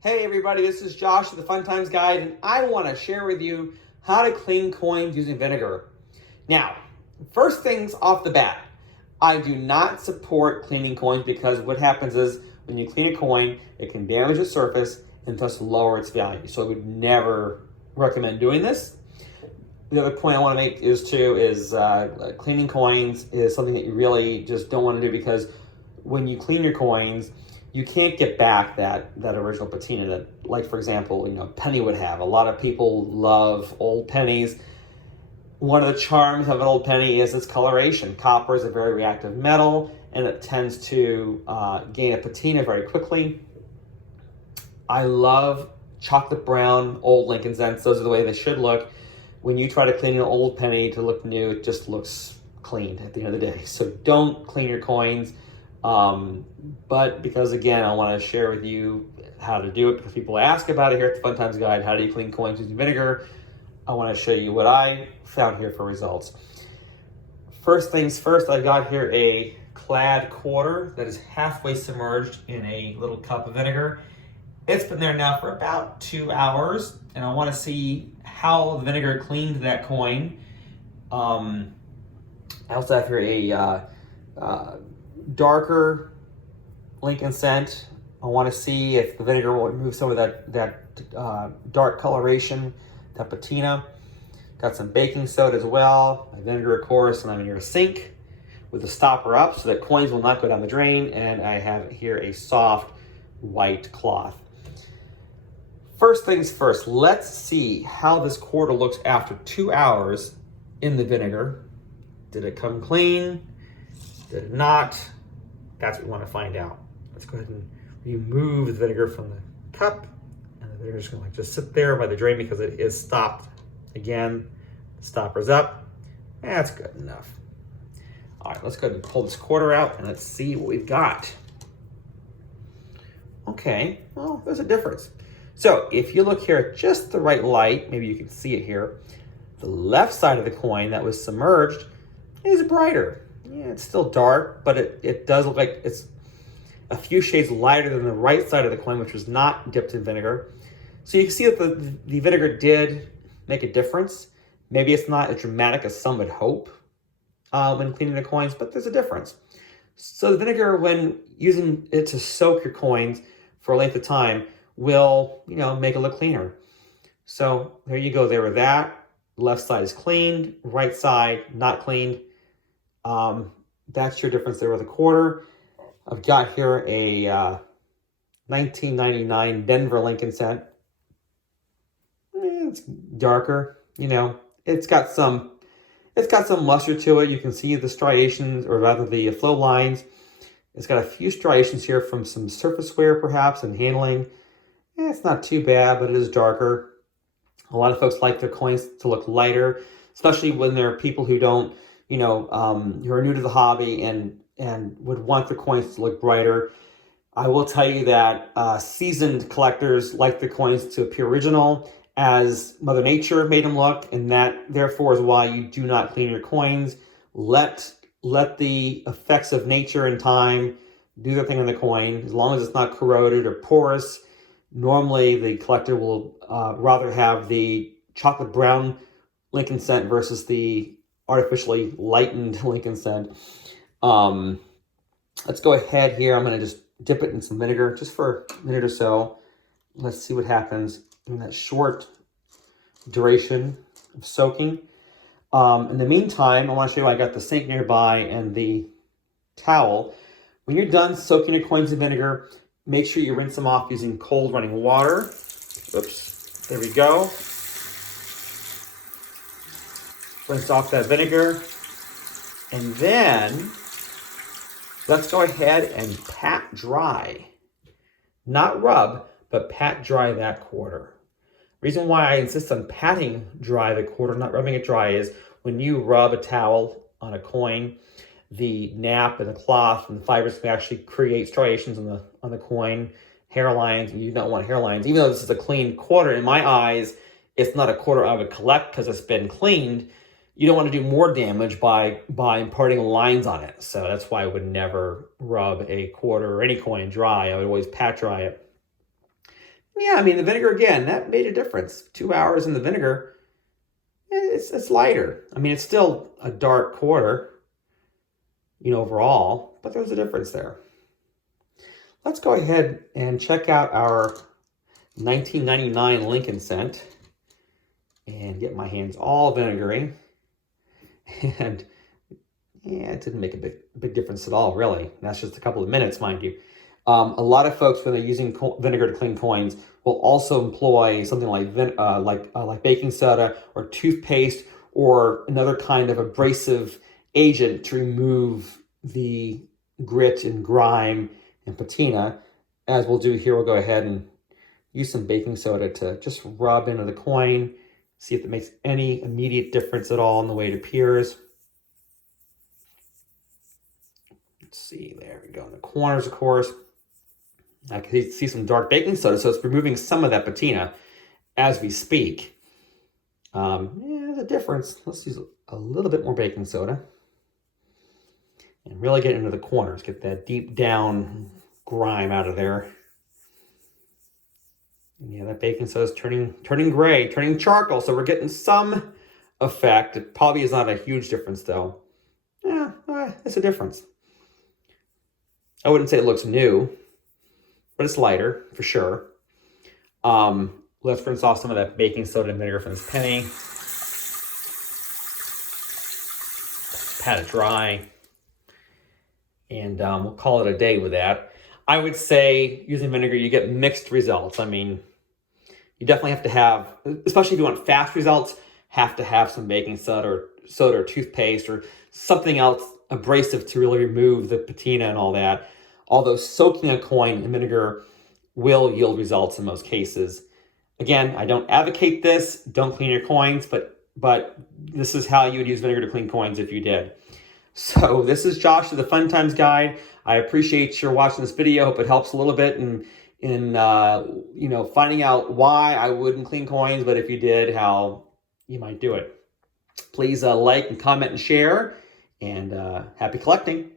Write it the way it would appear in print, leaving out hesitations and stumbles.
Hey everybody, this is Josh with the Fun Times Guide, and I want to share with you how to clean coins using vinegar. Now, first things off the bat, I do not support cleaning coins because what happens is when you clean a coin, it can damage the surface and thus lower its value. So I would never recommend doing this. The other point I want to make is cleaning coins is something that you really just don't want to do because when you clean your coins, you can't get back that original patina that, like for example, penny would have. A lot of people love old pennies. One of the charms of an old penny is its coloration. Copper is a very reactive metal, and it tends to gain a patina very quickly. I love chocolate brown old Lincoln cents. Those are the way they should look. When you try to clean an old penny to look new, it just looks clean at the end of the day. So don't clean your coins. But because again, I want to share with you how to do it because people ask about it here at the Fun Times Guide. How do you clean coins using vinegar? I want to show you what I found here for results. First things first, I got here a Clad quarter that is halfway submerged in a little cup of vinegar. It's been there now for about 2 hours, and I want to see how the vinegar cleaned that coin. I also have here a darker Lincoln cent. I want to see if the vinegar will remove some of that dark coloration, that patina. Got some baking soda as well. My vinegar, of course, and I'm in your sink with the stopper up so that coins will not go down the drain. And I have here a soft white cloth. First things first, let's see how this quarter looks after 2 hours in the vinegar. Did it come clean? Did it not? That's what we want to find out. Let's go ahead and remove the vinegar from the cup. And the vinegar is going to just sit there by the drain because it is stopped. Again, the stopper's up. That's good enough. All right, let's go ahead and pull this quarter out and let's see what we've got. Okay, well, there's a difference. So if you look here at just the right light, maybe you can see it here, the left side of the coin that was submerged is brighter. Yeah, it's still dark, but it does look like it's a few shades lighter than the right side of the coin, which was not dipped in vinegar. So you can see that the vinegar did make a difference. Maybe it's not as dramatic as some would hope when cleaning the coins, but there's a difference. So the vinegar, when using it to soak your coins for a length of time, will make it look cleaner. So there you go there with that. Left side is cleaned, right side not cleaned. That's your difference there with a quarter. I've got here a 1999 Denver Lincoln cent. It's darker, it's got some luster to it. You can see the striations, or rather the flow lines. It's got a few striations here from some surface wear perhaps and handling. It's not too bad, but it is darker. A lot of folks like their coins to look lighter, especially when there are people who don't, who are new to the hobby and would want their coins to look brighter. I will tell you that seasoned collectors like the coins to appear original as Mother Nature made them look, and that therefore is why you do not clean your coins. Let the effects of nature and time do their thing on the coin. As long as it's not corroded or porous, normally the collector will rather have the chocolate brown Lincoln cent versus the artificially lightened Lincoln cent. Let's go ahead here. I'm going to just dip it in some vinegar just for a minute or so. Let's see what happens in that short duration of soaking. In the meantime, I want to show you I got the sink nearby and the towel. When you're done soaking your coins in vinegar, make sure you rinse them off using cold running water. Oops, there we go. Rinse off that vinegar. And then let's go ahead and pat dry. Not rub, but pat dry that quarter. Reason why I insist on patting dry the quarter, not rubbing it dry, is when you rub a towel on a coin, the nap and the cloth and the fibers can actually create striations on the coin, hairlines, and you don't want hairlines. Even though this is a clean quarter, in my eyes, it's not a quarter I would collect because it's been cleaned. You don't want to do more damage by imparting lines on it. So that's why I would never rub a quarter or any coin dry. I would always pat dry it. Yeah, I mean, the vinegar, again, that made a difference. 2 hours in the vinegar, it's lighter. I mean, it's still a dark quarter, overall, but there's a difference there. Let's go ahead and check out our 1999 Lincoln scent and get my hands all vinegary. And yeah, it didn't make a big difference at all, really. That's just a couple of minutes, mind you. A lot of folks, when they're using vinegar to clean coins, will also employ something like baking soda or toothpaste or another kind of abrasive agent to remove the grit and grime and patina. As we'll do here, we'll go ahead and use some baking soda to just rub into the coin, see if it makes any immediate difference at all in the way it appears. Let's see, there we go. In the corners, of course, I can see some dark baking soda, so it's removing some of that patina as we speak. Yeah, there's a difference. Let's use a little bit more baking soda and really get into the corners, get that deep down grime out of there. And yeah, that baking soda is turning gray, turning charcoal, so we're getting some effect. It probably is not a huge difference, though. Yeah, it's a difference. I wouldn't say it looks new, but it's lighter for sure. Let's rinse off some of that baking soda and vinegar from this penny. Pat it dry. And we'll call it a day with that. I would say using vinegar, you get mixed results. I mean, you definitely have to have, especially if you want fast results, have to have some baking soda or toothpaste or something else abrasive to really remove the patina and all that. Although soaking a coin in vinegar will yield results in most cases. Again, I don't advocate this. Don't clean your coins, but this is how you would use vinegar to clean coins if you did. So this is Josh with the Fun Times Guide. I appreciate your watching this video. Hope it helps a little bit in finding out why I wouldn't clean coins, but if you did, how you might do it. Please like and comment and share, and happy collecting.